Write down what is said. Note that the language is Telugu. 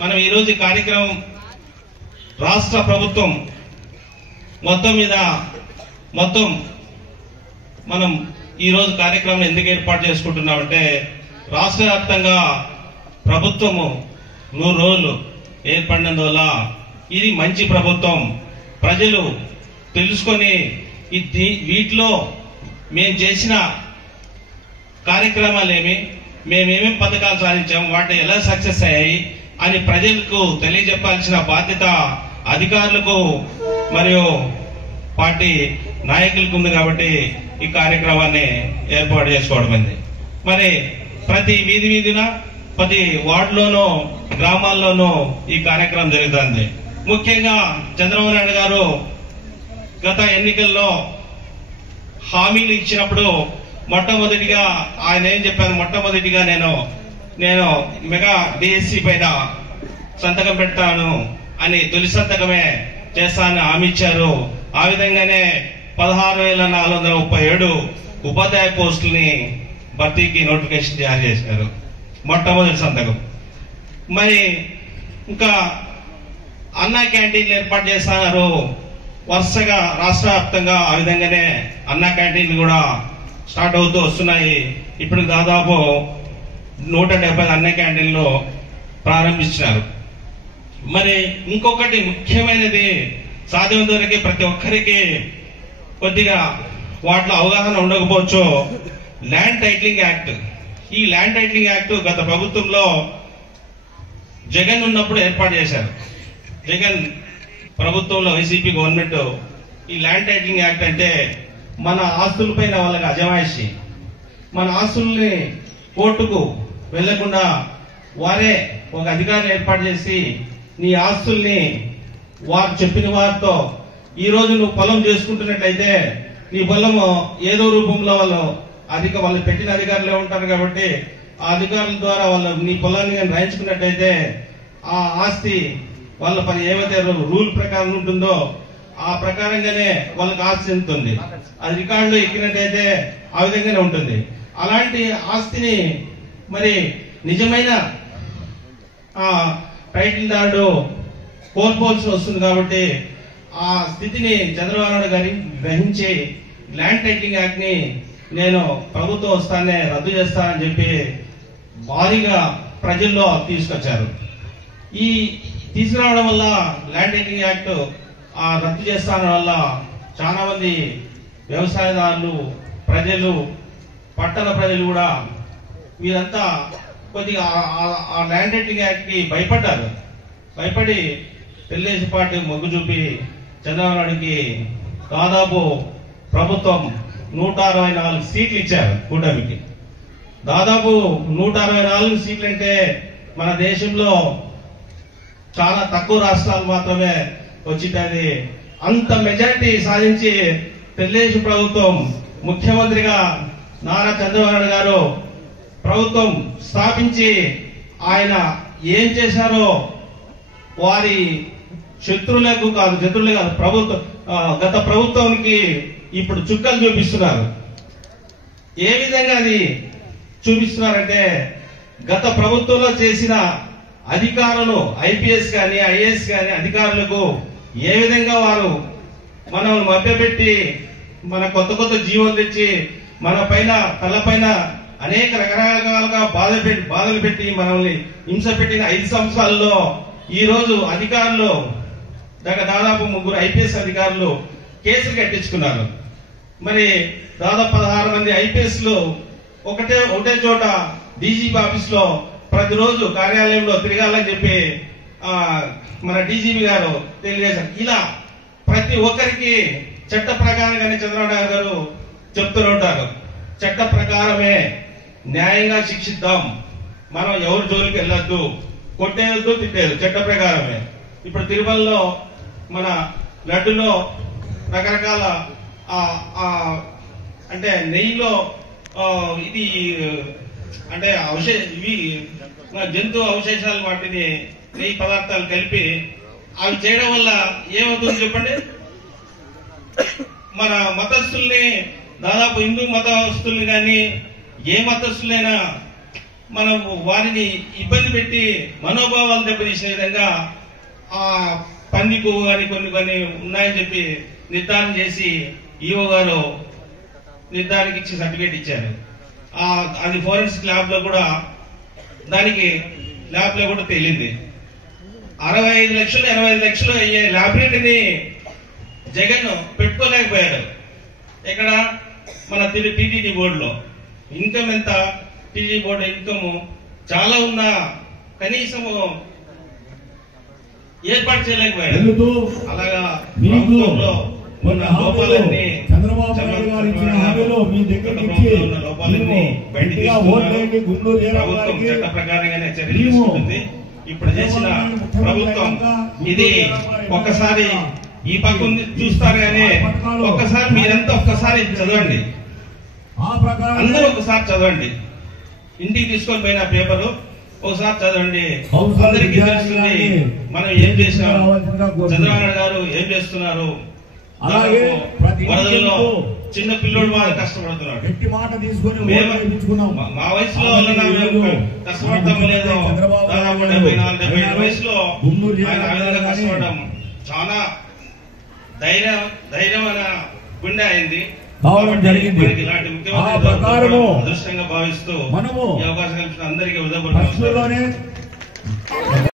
మనం ఈరోజు ఈ కార్యక్రమం రాష్ట్ర ప్రభుత్వం మొత్తం మనం ఈరోజు కార్యక్రమం ఎందుకు ఏర్పాటు చేసుకుంటున్నామంటే రాష్ట్ర వ్యాప్తంగా ప్రభుత్వము 100 రోజులు ఏర్పడినందువల్ల ఇది మంచి ప్రభుత్వం. ప్రజలు తెలుసుకొని వీటిలో మేము చేసిన కార్యక్రమాలేమి, మేమేమేమి పథకాలు సాధించాము, వాటి ఎలా సక్సెస్ అయ్యాయి అని ప్రజలకు తెలియజెప్పాల్సిన బాధ్యత అధికారులకు మరియు పార్టీ నాయకులకు ఉంది. కాబట్టి ఈ కార్యక్రమాన్ని ఏర్పాటు చేసుకోవడమైంది. మరి ప్రతి వీధిన ప్రతి వార్డులోనూ గ్రామాల్లోనూ ఈ కార్యక్రమం జరుగుతుంది. ముఖ్యంగా చంద్రబాబు నాయుడు గారు గత ఎన్నికల్లో హామీలు ఇచ్చినప్పుడు మొట్టమొదటిగా ఆయన ఏం చెప్పారు, మొట్టమొదటిగా నేను మెగా డిఎస్సి పైన సంతకం పెడతాను అని తొలి సంతకమే చేస్తానని హామీ ఇచ్చారు. ఆ విధంగానే 16,437 ఉపాధ్యాయ పోస్టుల్ని భర్తీకి నోటిఫికేషన్ జారీ చేశారు, మొట్టమొదటి సంతకం. మరి ఇంకా అన్నా క్యాంటీన్లు ఏర్పాటు చేస్తున్నారు వరుసగా రాష్ట్ర వ్యాప్తంగా. ఆ విధంగానే అన్నా క్యాంటీన్లు కూడా స్టార్ట్ అవుతూ వస్తున్నాయి. ఇప్పుడు దాదాపు 170 అన్నా క్యాంటీన్లు ప్రారంభించినారు. మరి ఇంకొకటి ముఖ్యమైనది, సాధ్యమైనంత వరకు ప్రతి ఒక్కరికి కొద్దిగా వాటిలో అవగాహన ఉండకపోవచ్చు, ల్యాండ్ టైటిలింగ్ యాక్ట్. ఈ ల్యాండ్ టైటిలింగ్ యాక్ట్ గత ప్రభుత్వంలో జగన్ ఉన్నప్పుడు ఏర్పాటు చేశారు. జగన్ ప్రభుత్వంలో వైసీపీ గవర్నమెంట్ ఈ ల్యాండ్ టైటిలింగ్ యాక్ట్ అంటే మన ఆస్తులపైన వాళ్ళకి అజమాయిషి, మన ఆస్తుల్ని కోర్టుకు వెళ్లకుండా వారే ఒక అధికారులు ఏర్పాటు చేసి నీ ఆస్తుల్ని వారు చెప్పిన వారితో, ఈ రోజు నువ్వు పొలం చేసుకుంటున్నట్లయితే నీ పొలము ఏదో రూపంలో వాళ్ళు పెట్టిన అధికారులే ఉంటారు కాబట్టి ఆ అధికారుల ద్వారా వాళ్ళు నీ పొలాన్ని రాయించుకున్నట్లయితే ఆ ఆస్తి వాళ్ళ పని ఏమైతే రూల్ ప్రకారం ఉంటుందో ఆ ప్రకారంగానే వాళ్ళకి ఆస్తి చెందుతుంది. అది రికార్డులో ఎక్కినట్టయితే ఆ విధంగానే ఉంటుంది. అలాంటి ఆస్తిని మరి నిజమైన టైటిల్ దారుడు కోల్పోవాల్సి వస్తుంది. కాబట్టి ఆ స్థితిని చంద్రబాబు నాయుడు గారి గ్రహించి ల్యాండ్ టైటిలింగ్ యాక్ట్ ని నేను ప్రభుత్వం వస్తానే రద్దు చేస్తానని చెప్పి భారీగా ప్రజల్లో తీసుకొచ్చారు. ఈ తీసుకురావడం వల్ల ల్యాండ్ టైటిలింగ్ యాక్ట్ రద్దు చేస్తాన వల్ల చాలా మంది వ్యవసాయదారులు, ప్రజలు, పట్టణ ప్రజలు కూడా వీరంతా కొద్దిగా ఆ ల్యాండ్ టైటిలింగ్ యాక్ట్ కి భయపడి తెలుగుదేశం పార్టీ మొగ్గు చూపి చంద్రబాబు నాయుడికి దాదాపు ప్రభుత్వం 164 సీట్లు ఇచ్చారు. కూటమికి దాదాపు 164 సీట్లు అంటే మన దేశంలో చాలా తక్కువ రాష్ట్రాలు మాత్రమే వచ్చింది. అంత మెజారిటీ సాధించి తెలుగుదేశం ప్రభుత్వం ముఖ్యమంత్రిగా నారా చంద్రబాబు నాయుడు గారు ప్రభుత్వం స్థాపించి ఆయన ఏం చేశారో వారి శత్రువులకు కాదు గత ప్రభుత్వానికి ఇప్పుడు చుక్కలు చూపిస్తున్నారు. ఏ విధంగా అది చూపిస్తున్నారంటే గత ప్రభుత్వంలో చేసిన అధికారులు, ఐపీఎస్ కానీ ఐఏఎస్ కానీ అధికారులకు ఏ విధంగా వారు మనల్ని మభ్యపెట్టి మన కొత్త జీవోలు తెచ్చి మన పైన తలపైన అనేక రకరకాలుగా బాధలు పెట్టి మనల్ని హింస పెట్టిన 5 సంవత్సరాల్లో ఈ రోజు అధికారులు దాదాపు 3 ఐపీఎస్ అధికారులు కేసులు కట్టించుకున్నారు. మరి దాదాపు 16 మంది ఐపీఎస్లు ఒకటే చోట డీజీపీ ఆఫీస్ లో ప్రతిరోజు కార్యాలయంలో తిరగాలని చెప్పి మన డీజీపీ గారు తెలియజేశారు. ఇలా ప్రతి ఒక్కరికి చట్ట ప్రకారంగానే చంద్రబాబు నాయుడు గారు చెప్తూ ఉంటారు, చట్ట ప్రకారమే న్యాయంగా శిక్షిద్దాం, మనం ఎవరి జోలికి వెళ్ళొద్దు, కొట్టేయొద్దు, తిట్టేయద్దు, చట్ట ప్రకారమే. ఇప్పుడు తిరుమలలో మన లడ్డులో రకరకాల అంటే నెయ్యిలో ఇది అంటే ఇవి జంతు అవశేషాలు వాటిని నెయ్యి పదార్థాలు కలిపి అవి చేయడం వల్ల ఏమవుతుంది చెప్పండి? మన మతస్థుల్ని దాదాపు హిందూ మతస్థుల్ని కానీ ఏ మతస్థులైనా మనం వారిని ఇబ్బంది పెట్టి మనోభావాలు దెబ్బతీసే విధంగా ఆ పంది కొవ్వు కానీ కొన్ని ఉన్నాయని చెప్పి నిర్ధారణ చేసి ఈఓ గారు నిర్ధారణకి ఇచ్చి సర్టిఫికేట్ ఇచ్చారు. అది ఫోరెన్సిక్ ల్యాబ్ లో కూడా తేలింది. 65 లక్షలు 85 లక్షలు అయ్యే ల్యాబొరేటరీని జగన్ పెట్టుకోలేకపోయాడు. ఇక్కడ మన టీటీడీ బోర్డులో ఇన్కమ్ ఎంత, టీటీడీ బోర్డు ఇన్కమ్ చాలా ఉన్నా కనీసము ఏర్పాటు చేయలేకపోయాడు. అలాగా ప్రభుత్వంలో ఉన్న లోపాలన్నీ బయటికి ప్రభుత్వం చట్ట ప్రకారంగానే చర్యలు తీసుకుంటుంది. ఇప్పుడు చేసిన ప్రభుత్వం ఇది ఒక్కసారి ఈ పక్క చూస్తారు కానీ ఒక్కసారి మీరంతా ఒక్కసారి చదవండి, అందరూ ఒకసారి చదవండి. ఇంటికి తీసుకొని పోయిన పేపరు ఒకసారి చదవండి, అందరికీ తెలుస్తుంది మనం ఏం చేసినాం, చంద్రబాబు గారు ఏం చేస్తున్నారు. వరదల్లో చిన్న పిల్లోడు బాగా కష్టపడుతున్నాడు. మా వయసులో కష్టపడతాం లేదు, దాదాపు 74-75 వయసులో ఆయన ఆ విధంగా కష్టపడడం చాలా ధైర్యమైన గుండె అయింది. ఇలాంటి ముఖ్యమంత్రి అదృష్టంగా భావిస్తూ ఈ అవకాశం కల్పించిన అందరికీ ఉదయపూర్వక